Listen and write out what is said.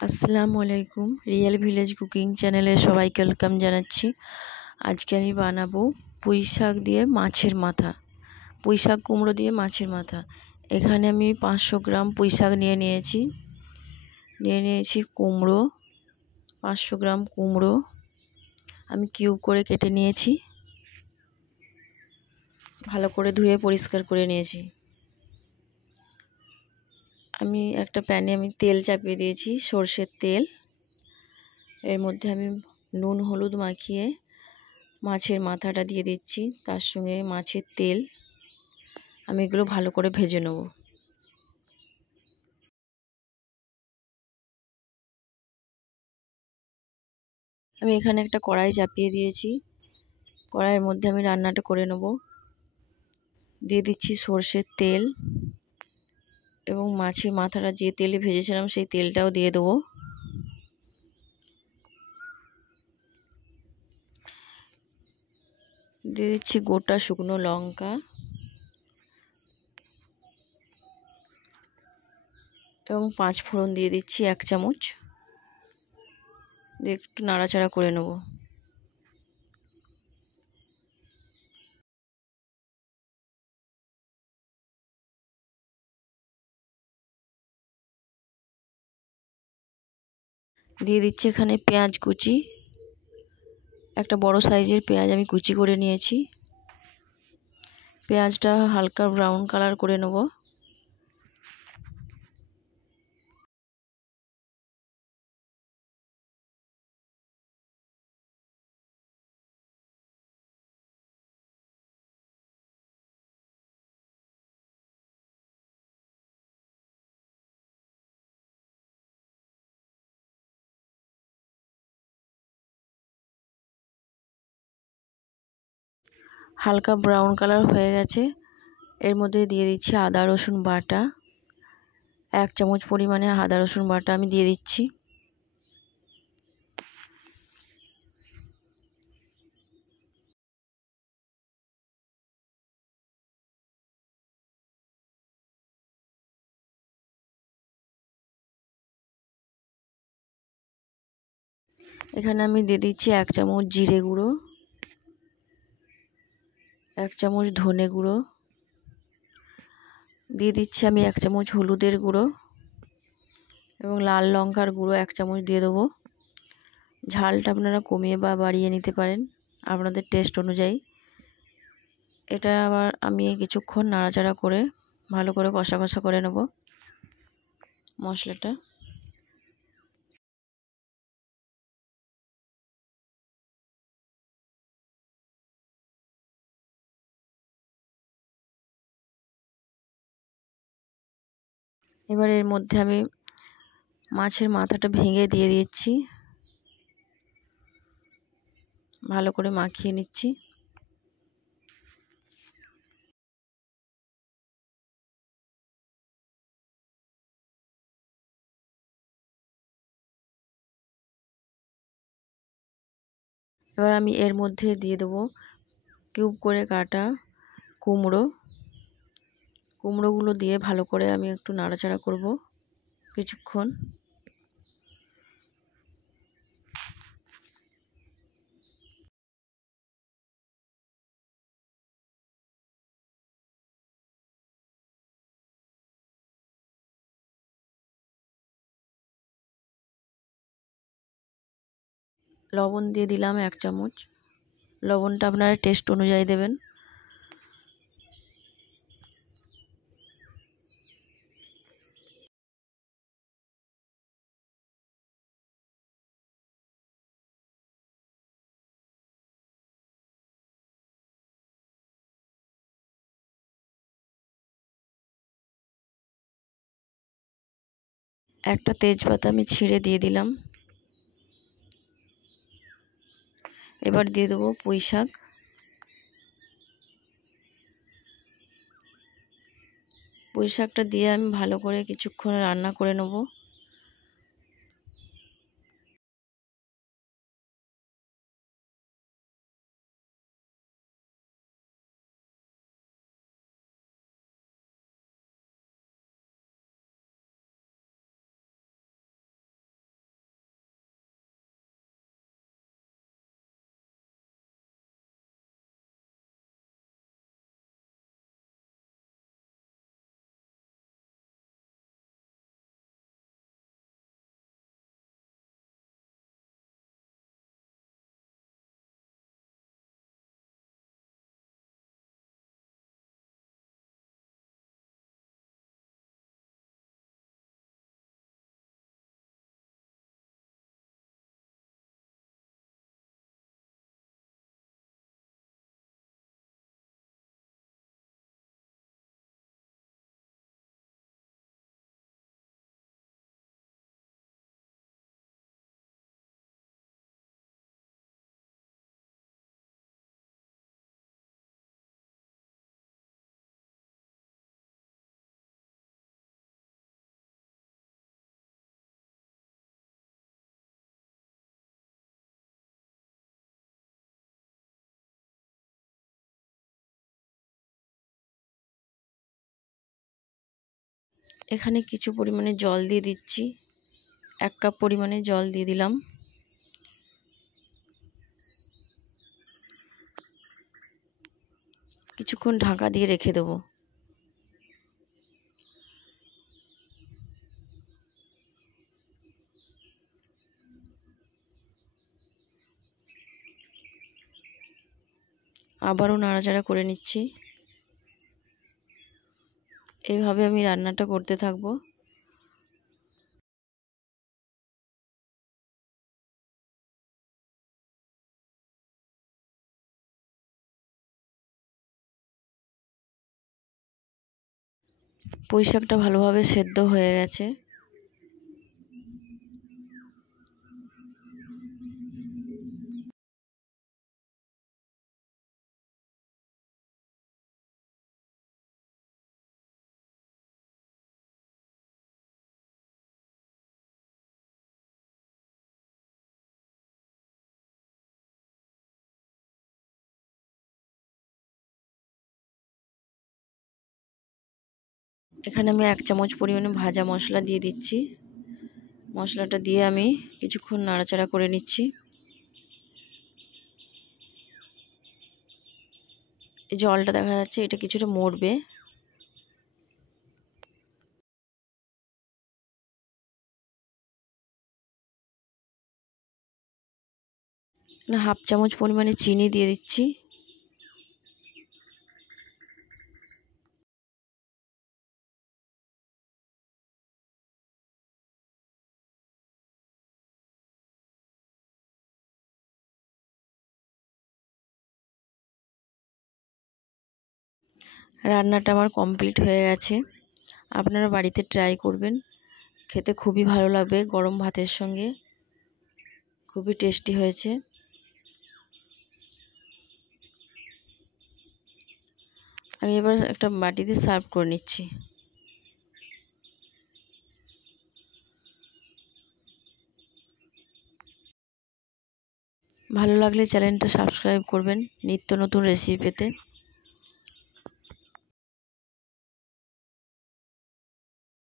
আসসালামু আলাইকুম। Real village cooking চ্যানেলে সবাইকে ওয়েলকাম জানাচ্ছি। আজকে আমি বানাবো পুঁই শাক দিয়ে মাছের মাথা, পুঁই শাক কুমড়ো দিয়ে মাছের মাথা। এখানে আমি 500 গ্রাম পুঁই শাক নিয়ে নিয়েছি কুমড়ো, 500 গ্রাম কুমড়ো আমি কিউব করে কেটে নিয়েছি, ভালো করে ধুয়ে পরিষ্কার করে নিয়েছি। আমি একটা প্যানে তেল চাপিয়ে দিয়েছি, সরষের তেল। এর মধ্যে আমি নুন হলুদ মাখিয়ে মাছের মাথাটা দিয়ে দিচ্ছি, তার সঙ্গে মাছের তেল। আমি এগুলো ভালো করে ভেজে নেব। আমি এখানে একটা কড়াই চাপিয়ে দিয়েছি, কড়াইয়ের মধ্যে আমি রান্নাটা করে নেব। দিয়ে দিচ্ছি সরষের তেল এবং মাছের মাথাটা যে তেলে ভেজেছিলাম সেই তেলটাও দিয়ে দেবো। দিয়ে দিচ্ছি গোটা শুকনো লঙ্কা এবং 5 ফোড়ন দিয়ে দিচ্ছি 1 চামচ। দিয়ে একটু নাড়াচাড়া করে নেব। দিয়ে দিচ্ছি এখানে পেঁয়াজ কুচি, একটা বড় সাইজের পেঁয়াজ আমি কুচি করে নিয়েছি। পেঁয়াজটা হালকা ব্রাউন কালার করে নেব। হালকা ব্রাউন কালার হয়ে গেছে। এর মধ্যে দিয়ে দিচ্ছি আদা রসুন বাটা, 1 চামচ পরিমাণে আদা রসুন বাটা আমি দিয়ে দিচ্ছি। এখানে আমি দিয়ে দিচ্ছি 1 চামচ জিরে গুঁড়ো, 1 চামচ ধনে গুঁড়ো, দিয়ে দিচ্ছি আমি 1 চামচ হলুদের গুঁড়ো এবং লাল লঙ্কার গুঁড়ো 1 চামচ দিয়ে দেবো। ঝালটা আপনারা কমিয়ে বা বাড়িয়ে নিতে পারেন আপনাদের টেস্ট অনুযায়ী। এটা আবার আমি কিছুক্ষণ নাড়াচাড়া করে ভালো করে কষা কষা করে নেব মশলাটা। এবার এর মধ্যে আমি মাছের মাথাটা ভেঙে দিয়ে দিচ্ছি, ভালো করে মাখিয়ে নিচ্ছি। এবার আমি এর মধ্যে দিয়ে দেবো কিউব করে কাটা কুমড়োগুলো দিয়ে ভালো করে আমি একটু নাড়াচাড়া করব কিছুক্ষণ। লবণ দিয়ে দিলাম 1 চামচ। লবণটা আপনারা টেস্ট অনুযায়ী দেবেন। একটা তেজপাতা আমি ছিঁড়ে দিয়ে দিলাম। এবার দিয়ে দেবো পুঁই শাক। পুঁই শাকটা দিয়ে আমি ভালো করে কিছুক্ষণ রান্না করে নেব। এখানে কিছু পরিমাণে জল দিয়ে দিচ্ছি, 1 কাপ পরিমাণে জল দিয়ে দিলাম। কিছুক্ষণ ঢাকা দিয়ে রেখে দেবো। আবারও নাড়াচাড়া করে নিচ্ছি। এইভাবে আমি রান্নাটা করতে থাকবো। পুঁই শাকটা ভালোভাবে সেদ্ধ হয়ে গেছে। এখানে আমি 1 চামচ পরিমাণে ভাজা মশলা দিয়ে দিচ্ছি। মশলাটা দিয়ে আমি কিছুক্ষণ নাড়াচাড়া করে নিচ্ছি। এই জলটা দেখা যাচ্ছে এটা কিছুটা মরবে। হাফ চামচ পরিমাণে চিনি দিয়ে দিচ্ছি। রান্নাটা আমার কমপ্লিট হয়ে গেছে। আপনারা বাড়িতে ট্রাই করবেন, খেতে খুবই ভালো লাগবে গরম ভাতের সঙ্গে, খুবই টেস্টি হয়েছে। আমি এবার একটা বাটিতে সার্ভ করে নিচ্ছি। ভালো লাগলে চ্যানেলটা সাবস্ক্রাইব করবেন নিত্য নতুন রেসিপি পেতে।